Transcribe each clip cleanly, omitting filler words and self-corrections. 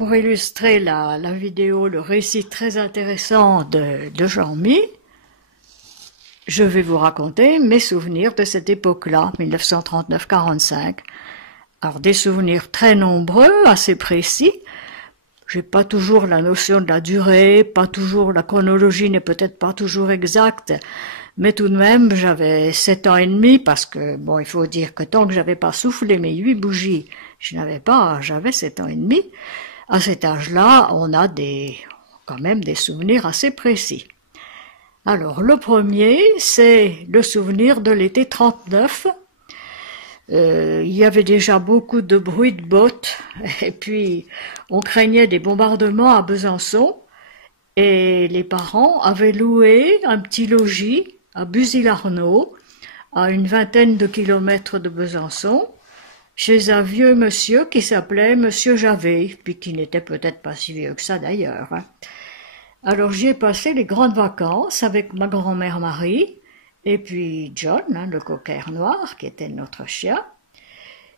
Pour illustrer la vidéo, le récit très intéressant de Jean-Mi, je vais vous raconter mes souvenirs de cette époque-là, 1939-45. Alors des souvenirs très nombreux, assez précis. J'ai pas toujours la notion de la durée, pas toujours la chronologie n'est peut-être pas toujours exacte, mais tout de même j'avais 7 ans et demi parce que bon, il faut dire que tant que j'avais pas soufflé mes 8 bougies, j'avais 7 ans et demi. À cet âge-là, on a quand même des souvenirs assez précis. Alors, le premier, c'est le souvenir de l'été 39. Il y avait déjà beaucoup de bruit de bottes, et puis on craignait des bombardements à Besançon, et les parents avaient loué un petit logis à Buzy-Larnaud, à une vingtaine de kilomètres de Besançon, chez un vieux monsieur qui s'appelait Monsieur Javet, puis qui n'était peut-être pas si vieux que ça d'ailleurs. Alors j'y ai passé les grandes vacances avec ma grand-mère Marie, et puis John, le cocker noir, qui était notre chien.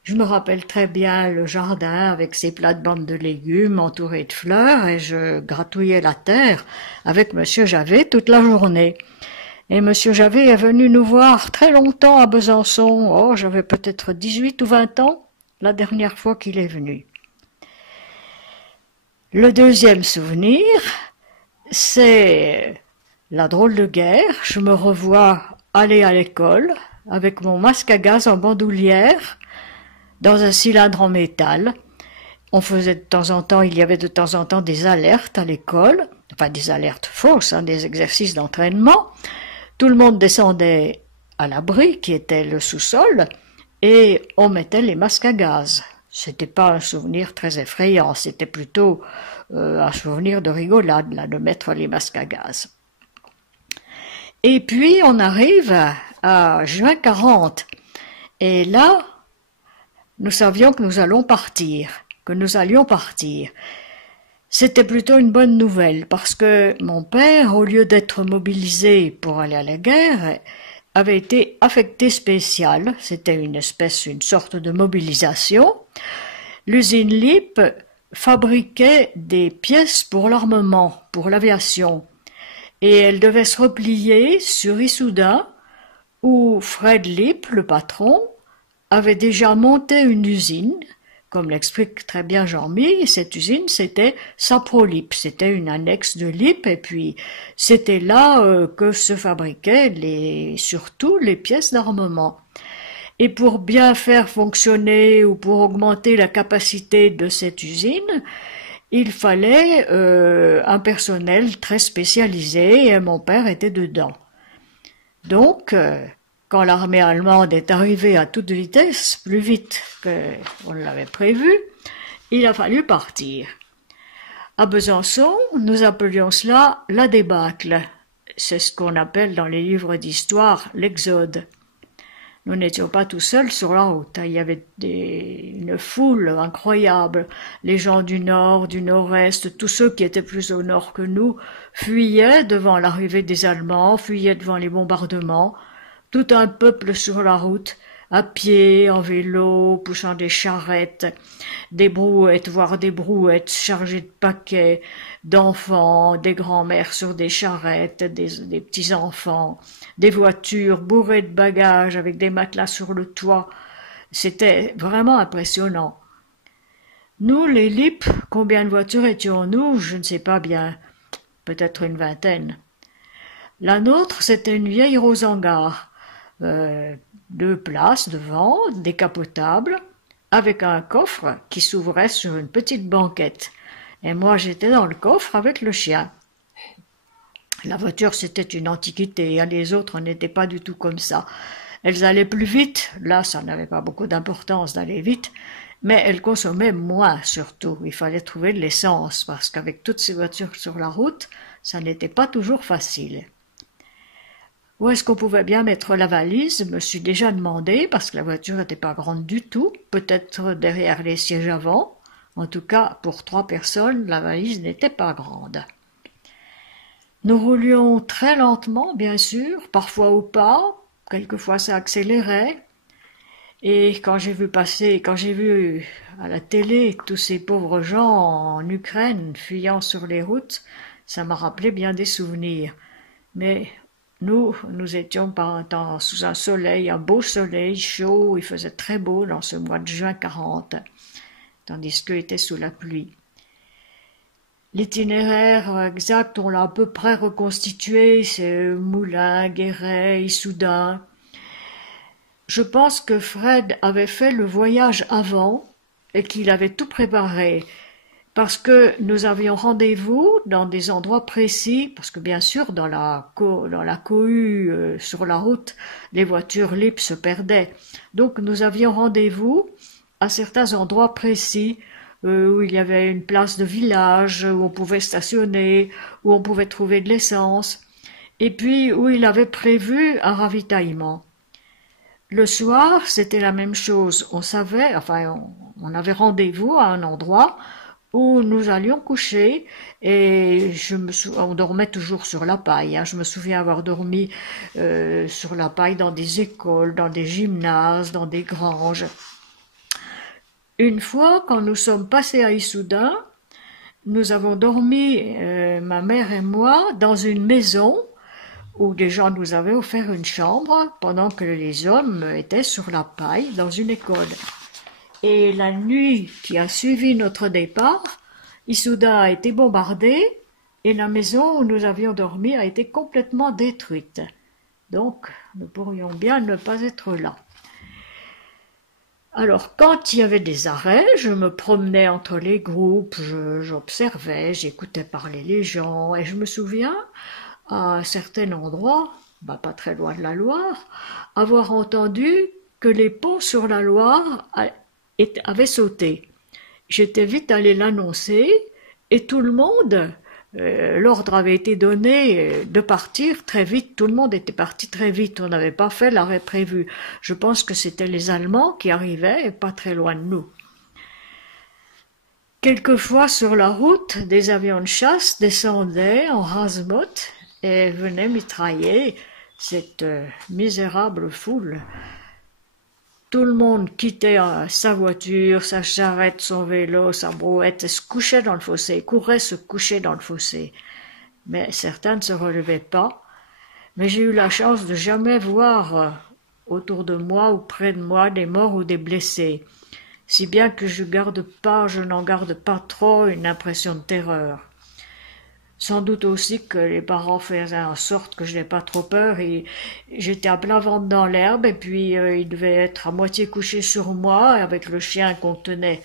Je me rappelle très bien le jardin avec ses plates-bandes de légumes entourées de fleurs, et je gratouillais la terre avec Monsieur Javet toute la journée. Et Monsieur Javet est venu nous voir très longtemps à Besançon. Oh, j'avais peut-être 18 ou 20 ans la dernière fois qu'il est venu. Le deuxième souvenir, c'est la drôle de guerre. Je me revois aller à l'école avec mon masque à gaz en bandoulière dans un cylindre en métal. On faisait de temps en temps, il y avait de temps en temps des alertes à l'école, enfin des alertes fausses, des exercices d'entraînement. Tout le monde descendait à l'abri, qui était le sous-sol, et on mettait les masques à gaz. C'était pas un souvenir très effrayant, c'était plutôt un souvenir de rigolade, là, de mettre les masques à gaz. Et puis on arrive à juin 40, et là, nous savions que nous allions partir. C'était plutôt une bonne nouvelle, parce que mon père, au lieu d'être mobilisé pour aller à la guerre, avait été affecté spécial. C'était une sorte de mobilisation. L'usine LIP fabriquait des pièces pour l'armement, pour l'aviation. Et elle devait se replier sur Issoudun, où Fred LIP, le patron, avait déjà monté une usine. Comme l'explique très bien Jean-Mi, cette usine, c'était Saprolip, c'était une annexe de LIP, et puis c'était là que se fabriquaient surtout les pièces d'armement. Et pour bien faire fonctionner ou pour augmenter la capacité de cette usine, il fallait un personnel très spécialisé, et mon père était dedans. Donc, quand l'armée allemande est arrivée à toute vitesse, plus vite qu'on l'avait prévu, il a fallu partir. À Besançon, nous appelions cela la débâcle. C'est ce qu'on appelle dans les livres d'histoire l'exode. Nous n'étions pas tout seuls sur la route. Il y avait une foule incroyable. Les gens du nord, du nord-est, tous ceux qui étaient plus au nord que nous, fuyaient devant l'arrivée des Allemands, fuyaient devant les bombardements. Tout un peuple sur la route, à pied, en vélo, poussant des charrettes, des brouettes, voire des brouettes chargées de paquets, d'enfants, des grands-mères sur des charrettes, des petits-enfants, des voitures bourrées de bagages avec des matelas sur le toit. C'était vraiment impressionnant. Nous, les LIP, combien de voitures étions-nous? Je ne sais pas bien, peut-être une vingtaine. La nôtre, c'était une vieille rose hangar. 2 places devant, décapotable, avec un coffre qui s'ouvrait sur une petite banquette. Et moi, j'étais dans le coffre avec le chien. La voiture, c'était une antiquité, les autres n'étaient pas du tout comme ça. Elles allaient plus vite, là, ça n'avait pas beaucoup d'importance d'aller vite, mais elles consommaient moins surtout. Il fallait trouver de l'essence, parce qu'avec toutes ces voitures sur la route, ça n'était pas toujours facile. Où est-ce qu'on pouvait bien mettre la valise? Je me suis déjà demandé, parce que la voiture n'était pas grande du tout, peut-être derrière les sièges avant. En tout cas, pour 3 personnes, la valise n'était pas grande. Nous roulions très lentement, bien sûr, parfois au pas, quelquefois ça accélérait. Et quand j'ai vu à la télé tous ces pauvres gens en Ukraine fuyant sur les routes, ça m'a rappelé bien des souvenirs. Mais nous étions sous un soleil, un beau soleil chaud, il faisait très beau dans ce mois de juin 40, tandis qu'eux étaient sous la pluie. L'itinéraire exact, on l'a à peu près reconstitué, c'est Moulins, Guéret, Issoudun. Je pense que Fred avait fait le voyage avant et qu'il avait tout préparé, parce que nous avions rendez-vous dans des endroits précis, parce que bien sûr dans la cohue sur la route, les voitures libres se perdaient. Donc nous avions rendez-vous à certains endroits précis, où il y avait une place de village, où on pouvait stationner, où on pouvait trouver de l'essence, et puis où il avait prévu un ravitaillement. Le soir, c'était la même chose. On savait, enfin, on avait rendez-vous à un endroit où nous allions coucher et on dormait toujours sur la paille. Hein. Je me souviens avoir dormi sur la paille dans des écoles, dans des gymnases, dans des granges. Une fois, quand nous sommes passés à Issoudun, nous avons dormi, ma mère et moi, dans une maison où des gens nous avaient offert une chambre pendant que les hommes étaient sur la paille dans une école. Et la nuit qui a suivi notre départ, Issoudun a été bombardée et la maison où nous avions dormi a été complètement détruite. Donc, nous pourrions bien ne pas être là. Alors, quand il y avait des arrêts, je me promenais entre les groupes, j'observais, j'écoutais parler les gens, et je me souviens, à un certain endroit, pas très loin de la Loire, avoir entendu que les ponts sur la Loire avaient sauté. J'étais vite allé l'annoncer, et tout le monde, l'ordre avait été donné de partir très vite, tout le monde était parti très vite, on n'avait pas fait l'arrêt prévu. Je pense que c'était les Allemands qui arrivaient, pas très loin de nous. Quelquefois sur la route, des avions de chasse descendaient en rase-motte et venaient mitrailler cette misérable foule. Tout le monde quittait sa voiture, sa charrette, son vélo, sa brouette et se couchait dans le fossé, courait se coucher dans le fossé. Mais certains ne se relevaient pas. Mais j'ai eu la chance de jamais voir autour de moi ou près de moi des morts ou des blessés, si bien que je n'en garde pas trop une impression de terreur. Sans doute aussi que les parents faisaient en sorte que je n'ai pas trop peur et j'étais à plat ventre dans l'herbe et puis il devait être à moitié couché sur moi avec le chien qu'on tenait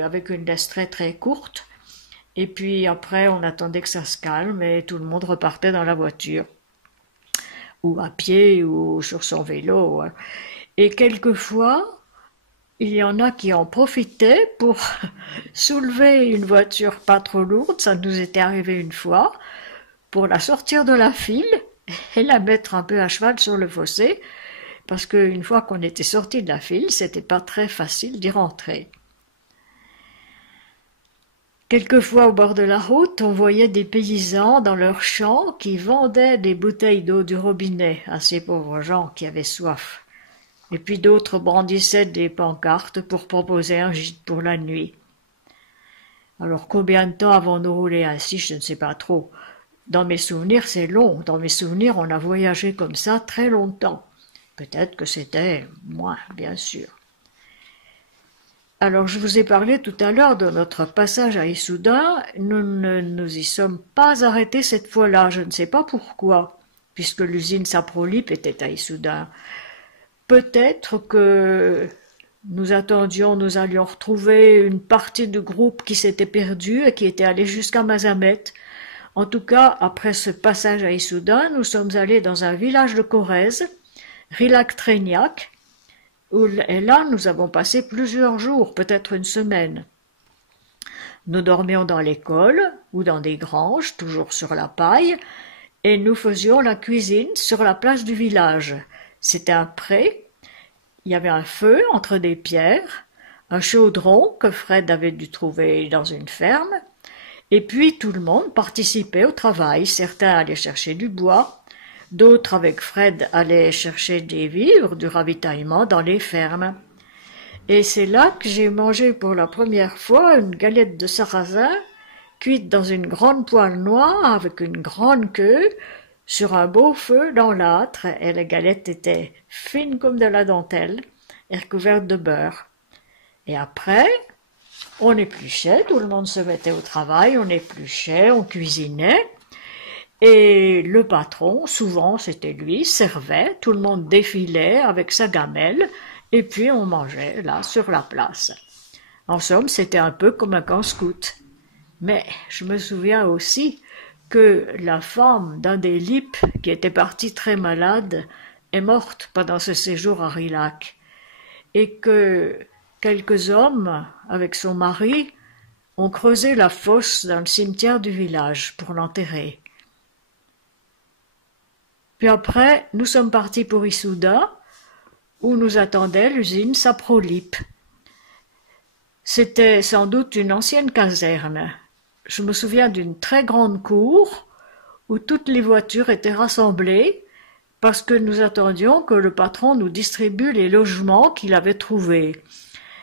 avec une laisse très très courte et puis après on attendait que ça se calme et tout le monde repartait dans la voiture ou à pied ou sur son vélo. Hein. Et quelquefois il y en a qui en profitaient pour soulever une voiture pas trop lourde, ça nous était arrivé une fois, pour la sortir de la file et la mettre un peu à cheval sur le fossé, parce qu'une fois qu'on était sorti de la file, c'était pas très facile d'y rentrer. Quelquefois au bord de la route, on voyait des paysans dans leurs champs qui vendaient des bouteilles d'eau du robinet à ces pauvres gens qui avaient soif. Et puis d'autres brandissaient des pancartes pour proposer un gîte pour la nuit. Alors combien de temps avons-nous roulé ainsi, je ne sais pas trop. Dans mes souvenirs, c'est long. Dans mes souvenirs, on a voyagé comme ça très longtemps. Peut-être que c'était moins, bien sûr. Alors je vous ai parlé tout à l'heure de notre passage à Issoudun. Nous ne nous y sommes pas arrêtés cette fois-là. Je ne sais pas pourquoi, puisque l'usine Saprolip était à Issoudun. Peut-être que nous allions retrouver une partie du groupe qui s'était perdu et qui était allé jusqu'à Mazamet. En tout cas, après ce passage à Issoudun, nous sommes allés dans un village de Corrèze, Rilac-Trégnac, et là nous avons passé plusieurs jours, peut-être une semaine. Nous dormions dans l'école ou dans des granges, toujours sur la paille, et nous faisions la cuisine sur la place du village. C'était un pré, il y avait un feu entre des pierres, un chaudron que Fred avait dû trouver dans une ferme, et puis tout le monde participait au travail. Certains allaient chercher du bois, D'autres, avec Fred, allaient chercher des vivres, du ravitaillement dans les fermes. Et c'est là que j'ai mangé pour la première fois une galette de sarrasin cuite dans une grande poêle noire avec une grande queue sur un beau feu dans l'âtre, et la galette était fine comme de la dentelle et recouverte de beurre. Et après, on épluchait, tout le monde se mettait au travail, on épluchait, on cuisinait, et le patron, souvent c'était lui, servait, tout le monde défilait avec sa gamelle, et puis on mangeait là sur la place. En somme, c'était un peu comme un camp scout. Mais je me souviens aussi que la femme d'un des Lipp, qui était partie très malade, est morte pendant ce séjour à Rilhac, et que quelques hommes, avec son mari, ont creusé la fosse dans le cimetière du village pour l'enterrer. Puis après, nous sommes partis pour Issoudun, où nous attendait l'usine Saprolip. C'était sans doute une ancienne caserne. Je me souviens d'une très grande cour où toutes les voitures étaient rassemblées parce que nous attendions que le patron nous distribue les logements qu'il avait trouvés.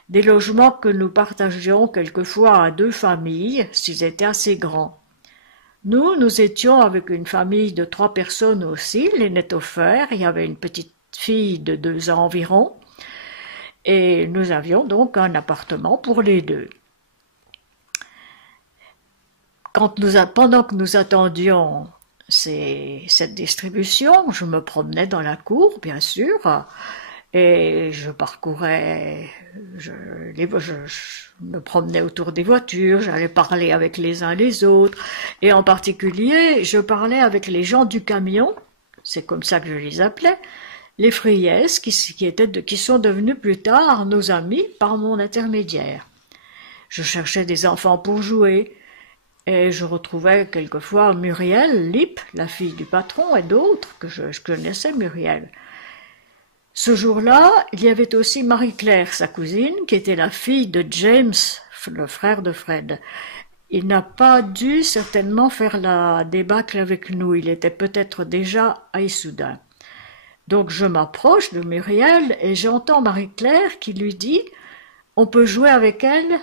Des logements que nous partagions quelquefois à 2 familles s'ils étaient assez grands. Nous étions avec une famille de 3 personnes aussi, les Nettofer, il y avait une petite fille de 2 ans environ, et nous avions donc un appartement pour les 2. Pendant que nous attendions cette distribution, je me promenais dans la cour, bien sûr, et je parcourais, je me promenais autour des voitures, j'allais parler avec les uns les autres, et en particulier, je parlais avec les gens du camion, c'est comme ça que je les appelais, les Friès, qui sont devenus plus tard nos amis par mon intermédiaire. Je cherchais des enfants pour jouer, et je retrouvais quelquefois Muriel Lipp, la fille du patron, et d'autres que je connaissais Muriel. Ce jour-là, il y avait aussi Marie-Claire, sa cousine, qui était la fille de James, le frère de Fred. Il n'a pas dû certainement faire la débâcle avec nous, il était peut-être déjà à Issoudun. Donc je m'approche de Muriel et j'entends Marie-Claire qui lui dit « On peut jouer avec elle ?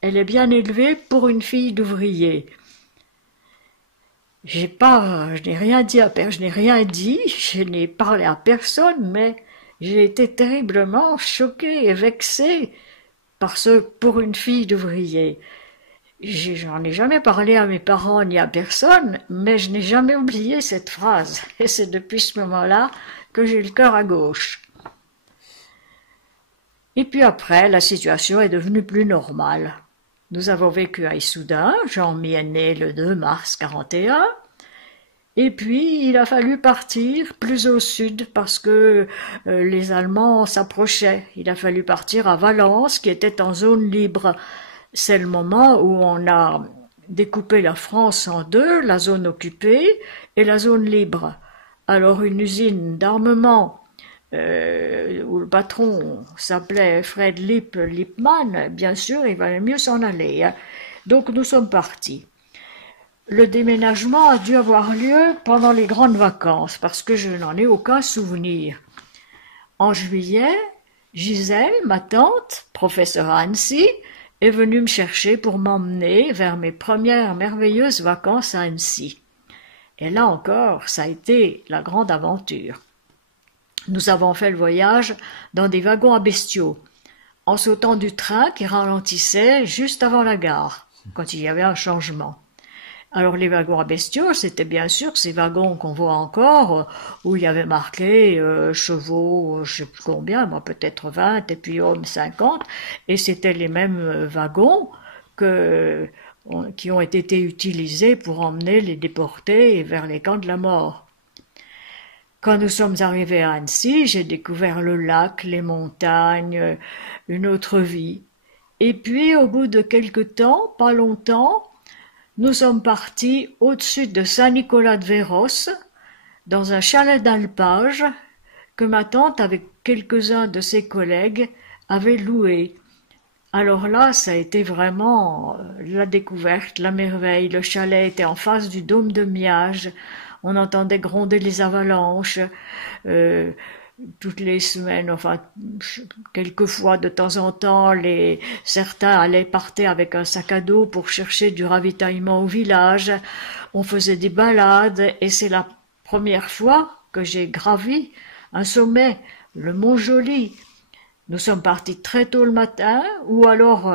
Elle est bien élevée pour une fille d'ouvrier. » Je n'ai rien dit, je n'ai parlé à personne, mais j'ai été terriblement choquée et vexée pour une fille d'ouvrier. J'en ai jamais parlé à mes parents ni à personne, mais je n'ai jamais oublié cette phrase. Et c'est depuis ce moment-là que j'ai le cœur à gauche. Et puis après, la situation est devenue plus normale. Nous avons vécu à Issoudun, Jean-Mi est né le 2 mars 1941, et puis il a fallu partir plus au sud parce que les Allemands s'approchaient. Il a fallu partir à Valence, qui était en zone libre. C'est le moment où on a découpé la France en 2, la zone occupée et la zone libre. Alors une usine d'armement où le patron s'appelait Fred Lippmann, bien sûr, il valait mieux s'en aller. Hein. Donc nous sommes partis. Le déménagement a dû avoir lieu pendant les grandes vacances, parce que je n'en ai aucun souvenir. En juillet, Gisèle, ma tante, professeure à Annecy, est venue me chercher pour m'emmener vers mes premières merveilleuses vacances à Annecy. Et là encore, ça a été la grande aventure. Nous avons fait le voyage dans des wagons à bestiaux, en sautant du train qui ralentissait juste avant la gare, quand il y avait un changement. Alors les wagons à bestiaux, c'était bien sûr ces wagons qu'on voit encore, où il y avait marqué chevaux, je sais plus combien, moi peut-être 20, et puis hommes 50, et c'était les mêmes wagons qui ont été utilisés pour emmener les déportés vers les camps de la mort. Quand nous sommes arrivés à Annecy, j'ai découvert le lac, les montagnes, une autre vie. Et puis, au bout de quelque temps, pas longtemps, nous sommes partis au-dessus de Saint-Nicolas-de-Véros, dans un chalet d'alpage que ma tante, avec quelques-uns de ses collègues, avait loué. Alors là, ça a été vraiment la découverte, la merveille. Le chalet était en face du dôme de Miage. on entendait gronder les avalanches, euh, toutes les semaines, enfin, quelquefois, de temps en temps, certains partaient avec un sac à dos pour chercher du ravitaillement au village. On faisait des balades et c'est la première fois que j'ai gravi un sommet, le Mont Joli. Nous sommes partis très tôt le matin, ou alors,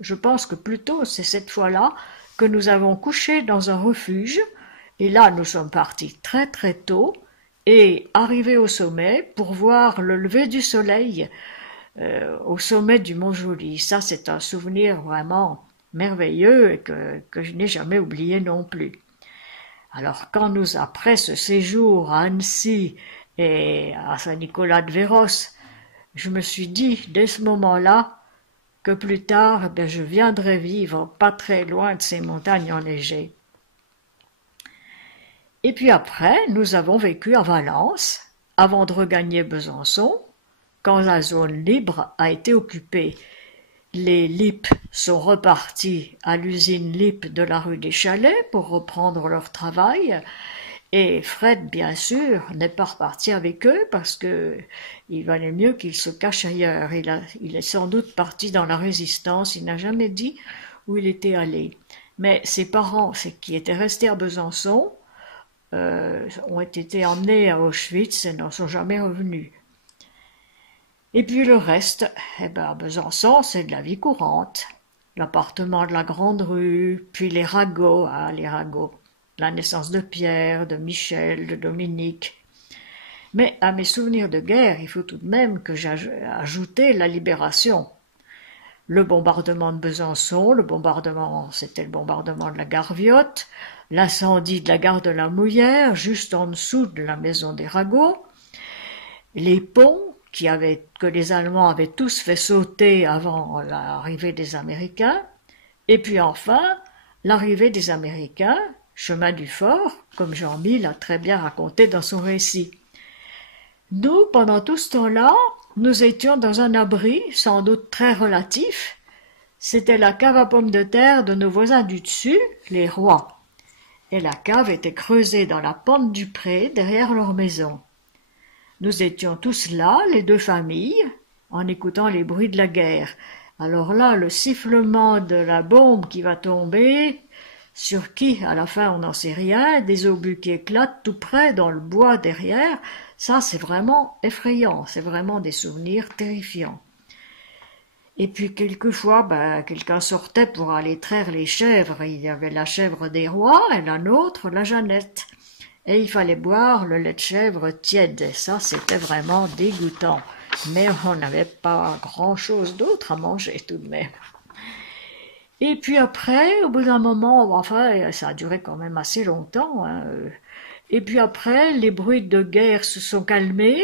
je pense que plutôt c'est cette fois-là que nous avons couché dans un refuge. Et là, nous sommes partis très très tôt et arrivés au sommet pour voir le lever du soleil au sommet du Mont Joli. Ça, c'est un souvenir vraiment merveilleux et que je n'ai jamais oublié non plus. Alors, après ce séjour à Annecy et à Saint-Nicolas-de-Véros, je me suis dit, dès ce moment-là, que plus tard, je viendrais vivre pas très loin de ces montagnes enneigées. Et puis après, nous avons vécu à Valence, avant de regagner Besançon, quand la zone libre a été occupée. Les Lipp sont repartis à l'usine Lipp de la rue des Chalets pour reprendre leur travail. Et Fred, bien sûr, n'est pas reparti avec eux parce que il valait mieux qu'il se cache ailleurs. Il est sans doute parti dans la résistance, il n'a jamais dit où il était allé. Mais ses parents, qui étaient restés à Besançon, ont été emmenés à Auschwitz et n'en sont jamais revenus. Et puis le reste, à Besançon, c'est de la vie courante. L'appartement de la Grande Rue, puis les ragots, la naissance de Pierre, de Michel, de Dominique. Mais à mes souvenirs de guerre, il faut tout de même que j'ajoute la libération. Le bombardement de Besançon, c'était le bombardement de la gare Viotte, l'incendie de la gare de la Mouillère, juste en dessous de la maison des ragots, les ponts que les Allemands avaient tous fait sauter avant l'arrivée des Américains, et puis enfin, l'arrivée des Américains, chemin du fort, comme Jean-Mi l'a très bien raconté dans son récit. Nous, pendant tout ce temps-là, nous étions dans un abri, sans doute très relatif. C'était la cave à pommes de terre de nos voisins du dessus, les Rois. Et la cave était creusée dans la pente du pré, derrière leur maison. Nous étions tous là, les deux familles, en écoutant les bruits de la guerre. Alors là, le sifflement de la bombe qui va tomber, sur qui, à la fin, on n'en sait rien, des obus qui éclatent tout près, dans le bois derrière, ça, c'est vraiment effrayant, c'est vraiment des souvenirs terrifiants. Et puis, quelquefois, quelqu'un sortait pour aller traire les chèvres. Il y avait la chèvre des rois et la nôtre, la Jeannette. Et il fallait boire le lait de chèvre tiède. Et ça, c'était vraiment dégoûtant. Mais on n'avait pas grand-chose d'autre à manger tout de même. Et puis après, au bout d'un moment, enfin, ça a duré quand même assez longtemps, hein. Et puis après, les bruits de guerre se sont calmés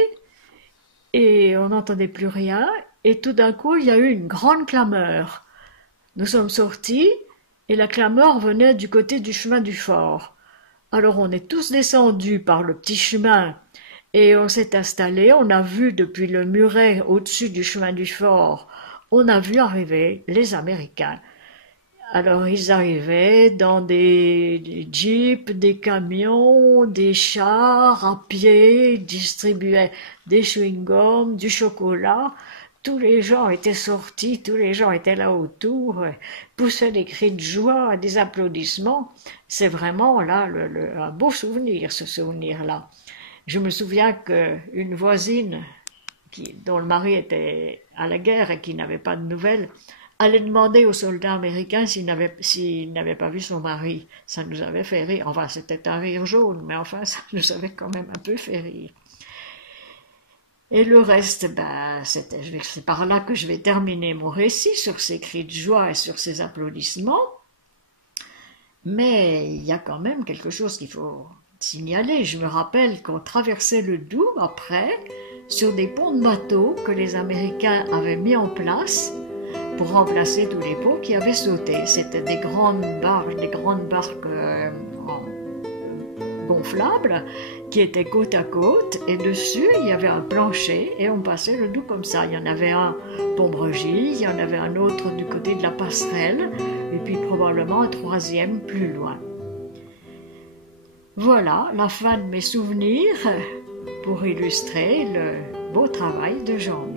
et on n'entendait plus rien. Et tout d'un coup, il y a eu une grande clameur. Nous sommes sortis et la clameur venait du côté du chemin du fort. Alors on est tous descendus par le petit chemin et on s'est installés. On a vu depuis le muret au-dessus du chemin du fort, on a vu arriver les Américains. Alors ils arrivaient dans des jeeps, des camions, des chars à pied, ils distribuaient des chewing-gums, du chocolat. Tous les gens étaient sortis, tous les gens étaient là autour, poussaient des cris de joie, des applaudissements. C'est vraiment là un beau souvenir, ce souvenir-là. Je me souviens qu'une voisine dont le mari était à la guerre et qui n'avait pas de nouvelles, allait demander aux soldats américains s'ils n'avaient pas vu son mari. Ça nous avait fait rire. Enfin, c'était un rire jaune, mais enfin, ça nous avait quand même un peu fait rire. Et le reste, c'est par là que je vais terminer mon récit, sur ces cris de joie et sur ces applaudissements. Mais il y a quand même quelque chose qu'il faut signaler. Je me rappelle qu'on traversait le Doubs après, sur des ponts de bateaux que les Américains avaient mis en place pour remplacer tous les ponts qui avaient sauté. C'était des grandes barques gonflables qui étaient côte à côte, et dessus il y avait un plancher et on passait le Doubs comme ça. Il y en avait un pont Bregy, il y en avait un autre du côté de la passerelle et puis probablement un troisième plus loin. Voilà la fin de mes souvenirs pour illustrer le beau travail de Jean.